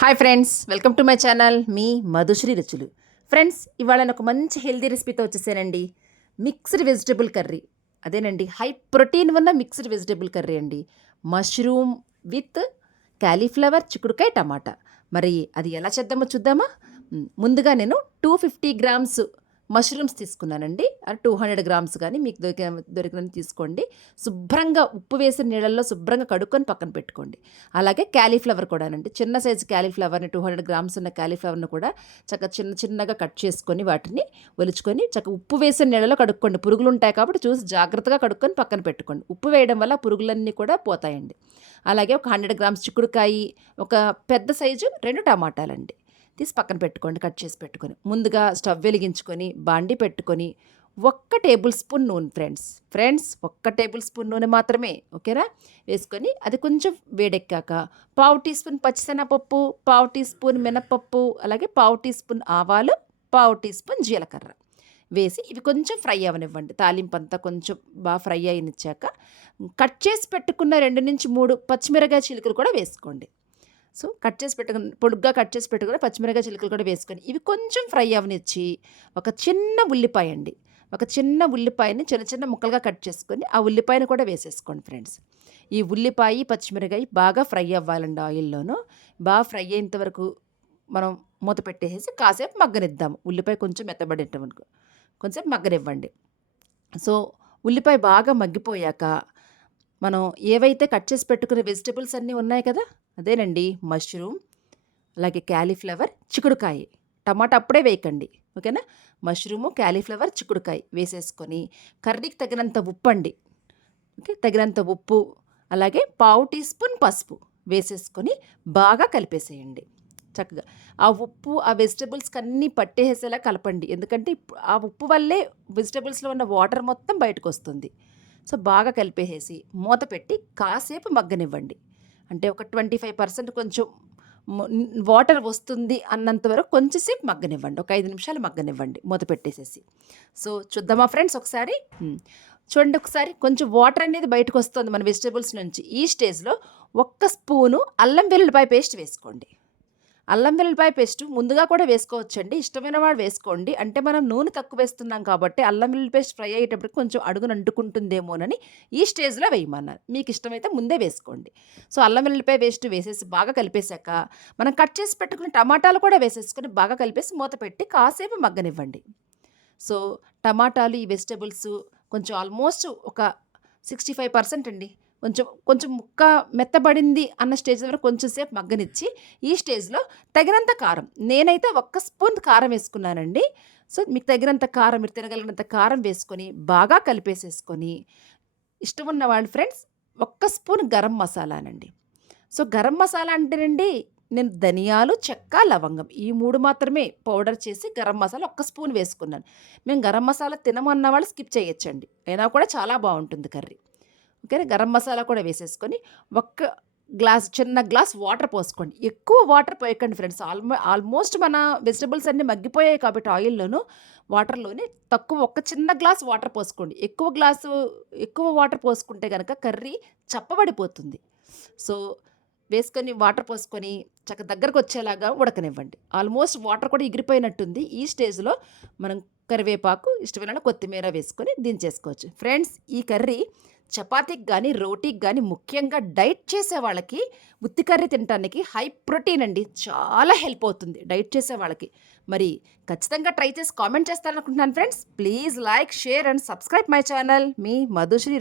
Hi friends welcome to my channel మీ మధుశ్రీ రుచులు friends ఇవాళ నేను ఒక మంచి హెల్దీ రెసిపీతో వచ్చేసానండి. మిక్స్డ్ వెజిటబుల్ కర్రీ అదేనండి హై ప్రోటీన్ ఉన్న మిక్స్డ్ వెజిటబుల్ కర్రీ అండి. మష్రూమ్ విత్ క్యాలీఫ్లవర్ చిక్కుడుకాయ టమాటా. మరి అది ఎలా చేద్దామో చూద్దామా? ముందుగా నేను టూ ఫిఫ్టీ గ్రామ్స్ మష్రూమ్స్ తీసుకున్నానండి. టూ హండ్రెడ్ గ్రామ్స్ కానీ మీకు దొరికిన దొరికినవి తీసుకోండి. శుభ్రంగా ఉప్పు వేసిన నీళ్ళల్లో శుభ్రంగా కడుక్కొని పక్కన పెట్టుకోండి. అలాగే క్యాలీఫ్లవర్ కూడానండి. చిన్న సైజు క్యాలీఫ్లవర్ని టూ హండ్రెడ్ గ్రామ్స్ ఉన్న క్యాలీఫ్లవర్ని కూడా చక్కగా చిన్న చిన్నగా కట్ చేసుకొని వాటిని ఒలుచుకొని చక్కగా ఉప్పు వేసిన నీళ్ళలో కడుక్కోండి. పురుగులు ఉంటాయి కాబట్టి చూసి జాగ్రత్తగా కడుక్కొని పక్కన పెట్టుకోండి. ఉప్పు వేయడం వల్ల పురుగులన్నీ కూడా పోతాయండి. అలాగే ఒక హండ్రెడ్ గ్రామ్స్ చిక్కుడుకాయి ఒక పెద్ద సైజు రెండు టమాటాలండి. తీసి పక్కన పెట్టుకోండి కట్ చేసి పెట్టుకొని. ముందుగా స్టవ్ వెలిగించుకొని బాండి పెట్టుకొని ఒక్క టేబుల్ స్పూన్ నూనె ఫ్రెండ్స్. ఫ్రెండ్స్ ఒక్క టేబుల్ స్పూన్ నూనె మాత్రమే ఓకేనా వేసుకొని అది కొంచెం వేడెక్కాక పావు టీ స్పూన్ పచ్చిశనగపప్పు పావు టీ స్పూన్ మినపప్పు అలాగే పావు టీ స్పూన్ ఆవాలు పావు టీ స్పూన్ జీలకర్ర వేసి ఇవి కొంచెం ఫ్రై అవనివ్వండి. తాలింపు అంతా కొంచెం బాగా ఫ్రై అయినిచ్చాక కట్ చేసి పెట్టుకున్న రెండు నుంచి మూడు పచ్చిమిరకాయ చిలుకలు కూడా వేసుకోండి. సో కట్ చేసి పెట్టుకుని పొడుగ్గా కట్ చేసి పెట్టుకుని పచ్చిమిరకాయ చిలుకలు కూడా వేసుకొని ఇవి కొంచెం ఫ్రై అవనిచ్చి ఒక చిన్న ఉల్లిపాయ అండి. ఒక చిన్న ఉల్లిపాయని చిన్న చిన్న ముక్కలుగా కట్ చేసుకొని ఆ ఉల్లిపాయను కూడా వేసేసుకోండి ఫ్రెండ్స్. ఈ ఉల్లిపాయ పచ్చిమిరకాయ బాగా ఫ్రై అవ్వాలండి ఆయిల్లోనూ. బాగా ఫ్రై అయ్యేంత వరకు మనం మూత పెట్టేసి కాసేపు మగ్గనిద్దాం. ఉల్లిపాయ కొంచెం మెత్తబడి వరకు. కొంచెం మగ్గనివ్వండి. సో ఉల్లిపాయ బాగా మగ్గిపోయాక మనం ఏవైతే కట్ చేసి పెట్టుకునే వెజిటబుల్స్ అన్నీ ఉన్నాయి కదా అదేనండి మష్రూమ్ అలాగే క్యాలీఫ్లవర్ చిక్కుడుకాయ. టమాటా అప్పుడే వేయకండి ఓకేనా? మష్రూము క్యాలీఫ్లవర్ చిక్కుడుకాయ వేసేసుకొని కర్రీకి తగినంత ఉప్పు అండి ఓకే? తగినంత ఉప్పు అలాగే పావు టీ స్పూన్ పసుపు వేసేసుకొని బాగా కలిపేసేయండి. చక్కగా. ఆ ఉప్పు ఆ వెజిటబుల్స్కి అన్నీ పట్టేసేలా కలపండి. ఎందుకంటే ఆ ఉప్పు వల్లే వెజిటబుల్స్లో ఉన్న వాటర్ మొత్తం బయటకు వస్తుంది సో బాగా కలిపేసేసి మూత పెట్టి కాసేపు మగ్గనివ్వండి. అంటే ఒక ట్వంటీ ఫైవ్ పర్సెంట్ కొంచెం వాటర్ వస్తుంది అన్నంత వరకు కొంచెంసేపు మగ్గనివ్వండి. ఒక ఐదు నిమిషాలు మగ్గనివ్వండి మూత పెట్టేసేసి. సో చూద్దామా ఫ్రెండ్స్ ఒకసారి? చూడండి ఒకసారి కొంచెం వాటర్ అనేది బయటకు వస్తుంది మన వెజిటేబుల్స్ నుంచి. ఈ స్టేజ్లో ఒక్క స్పూను అల్లం వెల్లుల్లిపాయ పేస్ట్ వేసుకోండి. అల్లం వెల్లుల్లిపాయ పేస్ట్ ముందుగా కూడా వేసుకోవచ్చండి. ఇష్టమైన వాడు వేసుకోండి. అంటే మనం నూనె తక్కువ వేస్తున్నాం కాబట్టి అల్లం వెల్లుల్లి పేస్ట్ ఫ్రై అయ్యేటప్పుడు కొంచెం అడుగును అంటుకుంటుందేమోనని ఈ స్టేజ్లో వేయమన్నారు. మీకు ఇష్టమైతే ముందే వేసుకోండి. సో అల్లం వెల్లుల్లిపాయ పేస్ట్ వేసేసి బాగా కలిపేశాక మనం కట్ చేసి పెట్టుకున్న టమాటాలు కూడా వేసేసుకొని బాగా కలిపేసి మూత పెట్టి కాసేపు మగ్గనివ్వండి. సో టమాటాలు ఈ వెజిటబుల్స్ కొంచెం ఆల్మోస్ట్ ఒక సిక్స్టీ ఫైవ్ పర్సెంట్ అండి. కొంచెం కొంచెం ముక్క మెత్తబడింది అన్న స్టేజ్ వరకు కొంచెం సేపు మగ్గనిచ్చి ఈ స్టేజ్లో తగినంత కారం నేనైతే ఒక్క స్పూన్ కారం వేసుకున్నానండి. సో మీకు తగినంత కారం మీరు తినగలిగినంత కారం వేసుకొని బాగా కలిపేసేసుకొని ఇష్టం ఉన్న వాళ్ళు ఫ్రెండ్స్ ఒక్క స్పూన్ గరం మసాలానండి. సో గరం మసాలా అంటేనండి నేను ధనియాలు చెక్క లవంగం ఈ మూడు మాత్రమే పౌడర్ చేసి గరం మసాలా ఒక్క స్పూన్ వేసుకున్నాను. మేము గరం మసాలా తినమన్న వాళ్ళు స్కిప్ చేయొచ్చండి. అయినా కూడా చాలా బాగుంటుంది కర్రీ. ఓకేనా గరం మసాలా కూడా వేసేసుకొని ఒక్క గ్లాస్ చిన్న గ్లాస్ వాటర్ పోసుకోండి. ఎక్కువ వాటర్ పోయకండి ఫ్రెండ్స్. ఆల్మో ఆల్మోస్ట్ మన వెజిటబుల్స్ అన్నీ మగ్గిపోయాయి కాబట్టి ఆయిల్లోనూ వాటర్లోనే తక్కువ ఒక్క చిన్న గ్లాస్ వాటర్ పోసుకోండి. ఎక్కువ గ్లాసు ఎక్కువ వాటర్ పోసుకుంటే కనుక కర్రీ చప్పబడిపోతుంది. సో వేసుకొని వాటర్ పోసుకొని చక్క దగ్గరకు వచ్చేలాగా ఉడకనివ్వండి. ఆల్మోస్ట్ వాటర్ కూడా ఎగిరిపోయినట్టుంది. ఈ స్టేజ్లో మనం కరివేపాకు ఇష్టమైన కొత్తిమీర వేసుకొని దించేసుకోవచ్చు. ఫ్రెండ్స్ ఈ కర్రీ చపాతీకి కానీ రోటీకి కానీ ముఖ్యంగా డైట్ చేసే వాళ్ళకి ఉత్తి కర్రీ తినడానికి హై ప్రోటీన్ అండి. చాలా హెల్ప్ అవుతుంది డైట్ చేసే వాళ్ళకి. మరి ఖచ్చితంగా ట్రై చేసి comment చేస్తారనుకుంటున్నాను friends. Please like share and subscribe my channel. Me Madhushree